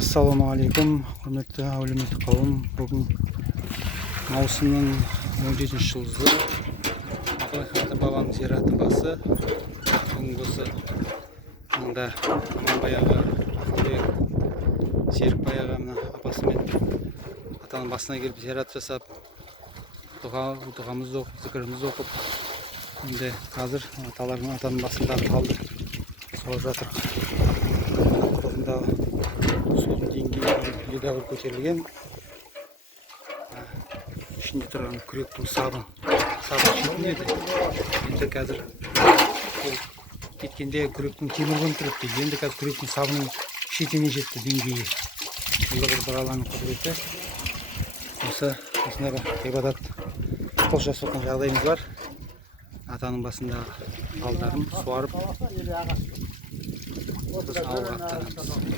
Ассалаумағалейкум, құрметті әлеуметтік қауым. Бүгін маусымның 17-ші жұлдызы, Абылай бабаның зираты басы. Бүгін осы маңда Аманбай аға, Серікбай аға апасымен атаның басына келіп зират жасап, дұғамызды оқып, зікірімізді оқып, енді қазір атаның басындағы қалды соғып жатыр. Судың деңгейі едәуір көтерілген. Ішінде тұрған күректің сабын шетінеді. Енді қазір кеткенде күректің темірген тұрып дейді. Енді қазір күректің сабының шетіне жетті деңгейі. Бұл бір Алланың құдіреті. Осындай бір ғибадат қол жасатқан жағдайымыз бар. Атаның басындағы қалдарын суарып, біз ауылға аттанамыз.